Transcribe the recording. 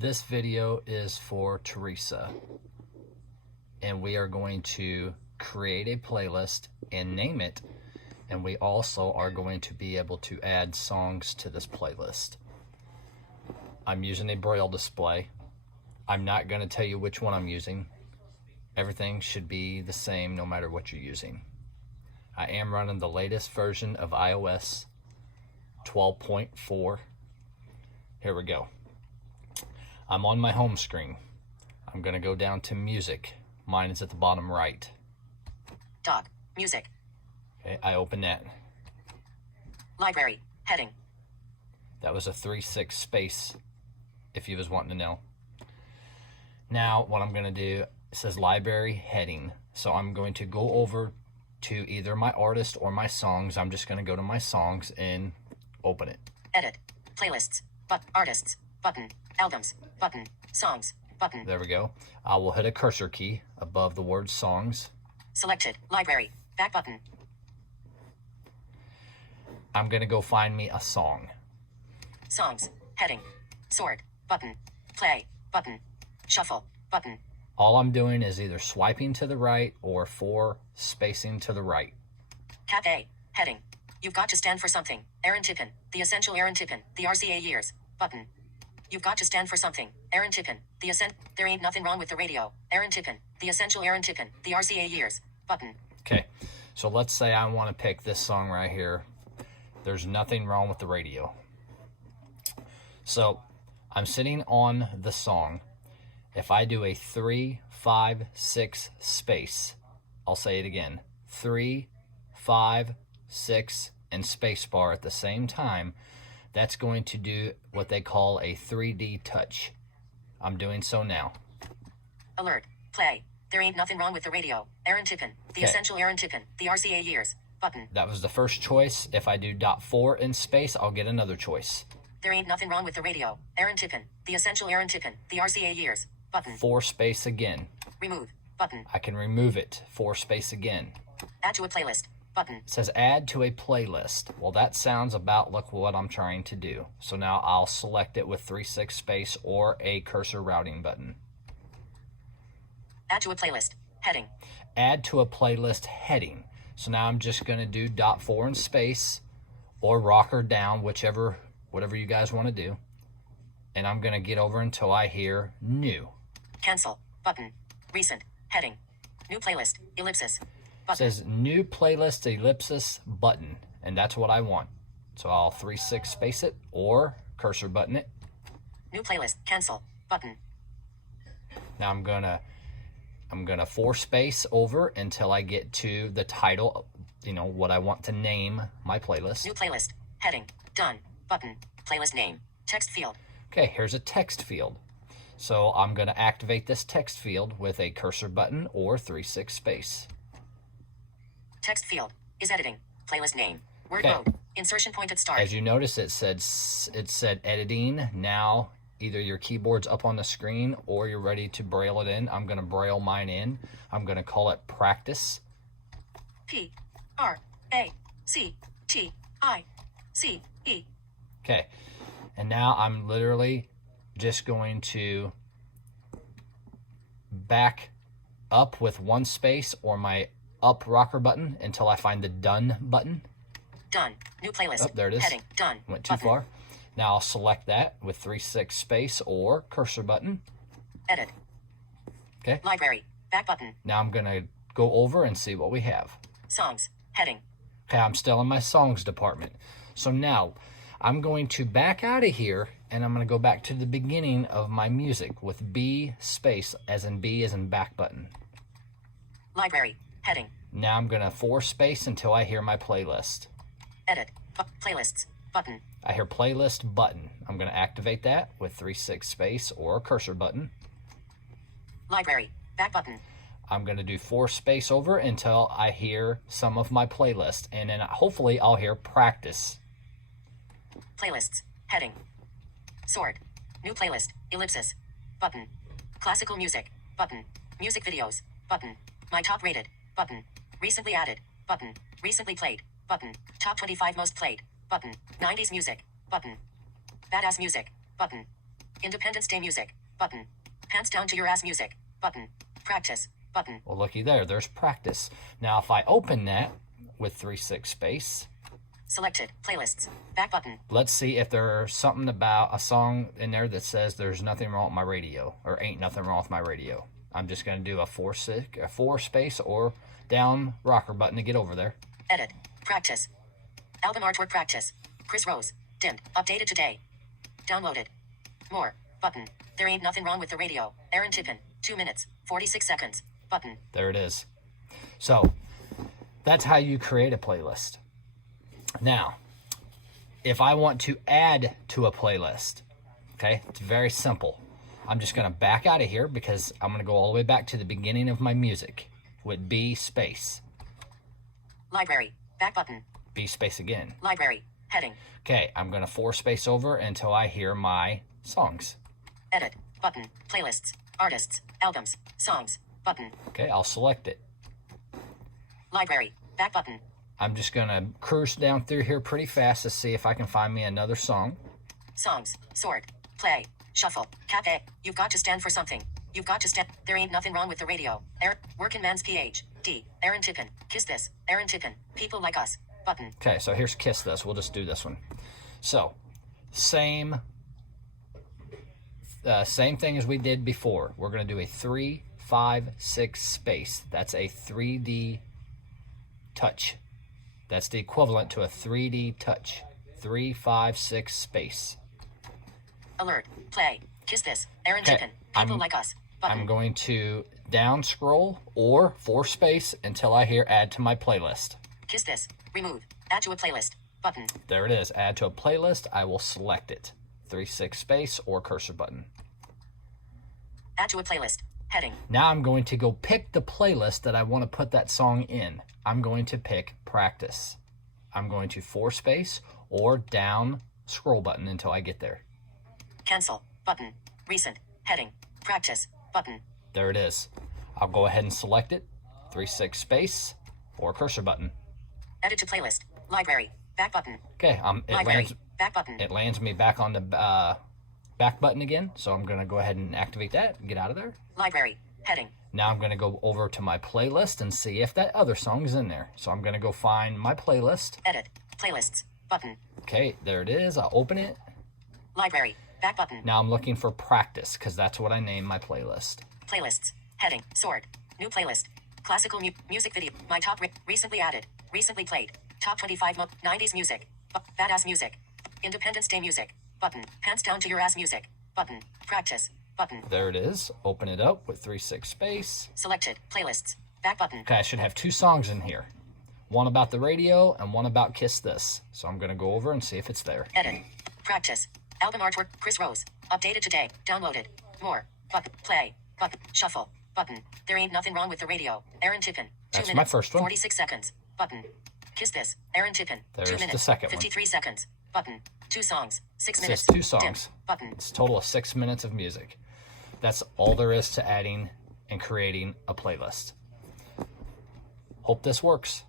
This video is for Teresa, and we are going to create a playlist and name it, and we also are going to be able to add songs to this playlist. I'm using a Braille display. I'm not going to tell you which one I'm using. Everything should be the same no matter what you're using. I am running the latest version of iOS 12.4. Here we go. I'm on my home screen. I'm going to go down to music. Mine is at the bottom right. Doc, music. Okay, I open that. Library, heading. That was a 3-6 space, if you was wanting to know. Now, what I'm going to do, it says library heading. So I'm going to go over to either my artist or my songs. I'm just going to go to my songs and open it. Edit, playlists, artists, button, albums, button, songs, button. There we go. I will hit a cursor key above the word songs. Selected, library, back button. I'm going to go find me a song. Songs, heading, sort, button, play, button, shuffle, button. All I'm doing is either swiping to the right or 4 spacing to the right. Cap A, heading. You've got to stand for something. Aaron Tippin, The Essential Aaron Tippin, The RCA Years, button. You've got to stand for something. Aaron Tippin, There Ain't Nothing Wrong with the Radio. Aaron Tippin, The Essential Aaron Tippin, The RCA Years, button. Okay, so let's say I want to pick this song right here. There's Nothing Wrong with the Radio. So I'm sitting on the song. If I do a 3, 5, 6 space, I'll say it again. 3, 5, 6, and space bar at the same time. That's going to do what they call a 3D touch. I'm doing so now. Alert, play. There Ain't Nothing Wrong with the Radio. Aaron Tippin, The Essential Aaron Tippin, The RCA Years, button. That was the first choice. If I do .4 in space, I'll get another choice. There Ain't Nothing Wrong with the Radio. Aaron Tippin, The Essential Aaron Tippin, The RCA Years, button. 4 space again. Remove, button. I can remove it. 4 space again. Add to a playlist, button. It says add to a playlist. Well, that sounds about like what I'm trying to do. So now I'll select it with 3-6 space or a cursor routing button. Add to a playlist, heading. Add to a playlist heading. So now I'm just going to do .4 in space or rocker down, whatever you guys want to do. And I'm going to get over until I hear new. Cancel, button. Recent, heading. New playlist, ellipsis, It says new playlist ellipsis button, and that's what I want. So I'll 3-6 space it or cursor button it. New playlist, cancel, button. Now I'm gonna 4 space over until I get to the title, what I want to name my playlist. New playlist, heading, done, button, playlist name, text field. Okay, here's a text field. So I'm gonna activate this text field with a cursor button or 3-6 space. Text field is editing. Playlist name. Word Okay. mode. Insertion point at start. As you notice, it said editing. Now, either your keyboard's up on the screen or you're ready to braille it in. I'm going to braille mine in. I'm going to call it practice. Practice. Okay. And now I'm literally just going to back up with 1 space or my up rocker button until I find the done button. Done. New playlist. Oh, there it is. Heading. Done. Went too far. Now I'll select that with 3-6 space or cursor button. Edit. Okay. Library. Back button. Now I'm going to go over and see what we have. Songs. Heading. Okay, I'm still in my songs department. So now I'm going to back out of here and I'm going to go back to the beginning of my music with B space as in B as in back button. Library. Heading. Now I'm going to 4 space until I hear my playlist. Edit. Playlists. Button. I hear playlist button. I'm going to activate that with 3-6 space or cursor button. Library. Back button. I'm going to do 4 space over until I hear some of my playlist. And then hopefully I'll hear practice. Playlists. Heading. Sort. New playlist. Ellipsis. Button. Classical music. Button. Music videos. Button. My top rated. Button. Recently added. Button. Recently played. Button. Top 25 most played. Button. 90s music. Button. Badass music. Button. Independence Day music. Button. Pants down to your ass music. Button. Practice. Button. Well, looky there. There's practice. Now, if I open that with 3/6 space, Selected. Playlists. Back button. let's see if there's something about a song in there that says there's nothing wrong with my radio or ain't nothing wrong with my radio. I'm just going to do a 4 space or down rocker button to get over there. Edit. Practice. Album artwork practice. Chris Rose. Dimmed. Updated today. Downloaded. More. Button. There ain't nothing wrong with the radio. Aaron Tippin. 2 minutes. 46 seconds. Button. There it is. So that's how you create a playlist. Now, if I want to add to a playlist, okay, it's very simple. I'm just going to back out of here because I'm going to go all the way back to the beginning of my music with B space. Library. Back button. B space again. Library. Heading. Okay, I'm going to 4 space over until I hear my songs. Edit. Button. Playlists. Artists. Albums. Songs. Button. Okay, I'll select it. Library. Back button. I'm just going to cruise down through here pretty fast to see if I can find me another song. Songs. Sort. Play. Shuffle. Cap A. You've got to stand for something. You've got to stand. There ain't nothing wrong with the radio. Working Man's PhD. Aaron Tippin. Kiss This. Aaron Tippin. People Like Us. Button. Okay, so here's Kiss This. We'll just do this one. So, same thing as we did before. We're going to do a 3, 5, 6 space. That's a 3D touch. That's the equivalent to a 3D touch. 3, 5, 6 space. Alert. Play. Kiss This. Aaron Okay, Tippin. People Like Us. Button. I'm going to down scroll or 4 space until I hear add to my playlist. Kiss This. Remove. Add to a playlist. Button. There it is. Add to a playlist. I will select it. 3/6 space or cursor button. Add to a playlist. Heading. Now I'm going to go pick the playlist that I want to put that song in. I'm going to pick practice. I'm going to 4 space or down scroll button until I get there. Cancel. Button. Recent. Heading. Practice. Button. There it is. I'll go ahead and select it. 3/6 space or cursor button. Edit to playlist. Library. Back button. Okay, Library. Back button. it lands me back on the back button again. So I'm going to go ahead and activate that and get out of there. Library. Heading. Now I'm going to go over to my playlist and see if that other song is in there. So I'm going to go find my playlist. Edit. Playlists. Button. Okay, there it is. I'll open it. Library. Back button. Now I'm looking for practice because that's what I named my playlist. Playlists. Heading. Sort. New playlist. Classical music video. My top recently added. Recently played. Top 25 90s music. Badass music. Independence Day music. Button. Pants down to your ass music. Button. Practice. Button. There it is. Open it up with 3/6 space. Selected. Playlists. Back button. Okay, I should have 2 songs in here. One about the radio and one about Kiss This. So I'm going to go over and see if it's there. Edit. Practice. Album artwork. Chris Rose. Updated today. Downloaded. More. Button. Play. Button. Shuffle. Button. There ain't nothing wrong with the radio. Aaron Tippin. 2 That's minutes. my first one. 46 seconds. Button. Kiss This. Aaron Tippin. There's 2 the minutes. second one. 53 seconds. Button. 2 songs. 6 It's minutes. just 2 Dim. songs. Button. It's a total of 6 minutes of music. That's all there is to adding and creating a playlist. Hope this works.